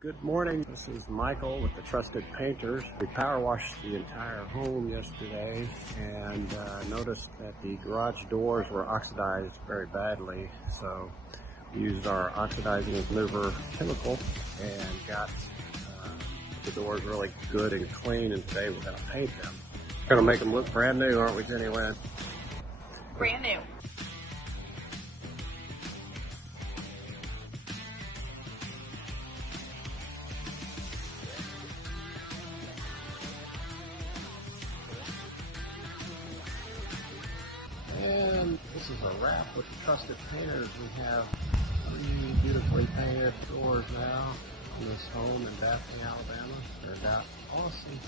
Good morning, this is Michael with the Trusted Painters. We power washed the entire home yesterday and noticed that the garage doors were oxidized very badly. So we used our oxidizing remover chemical and got the doors really good and clean, and today we're going to paint them. We're going to make them look brand new, aren't we, Jenny Lynn? Brand new. And this is a wrap with the Trusted Painters. We have 3 beautifully painted doors now in this home in Daphne, Alabama. Turned out awesome.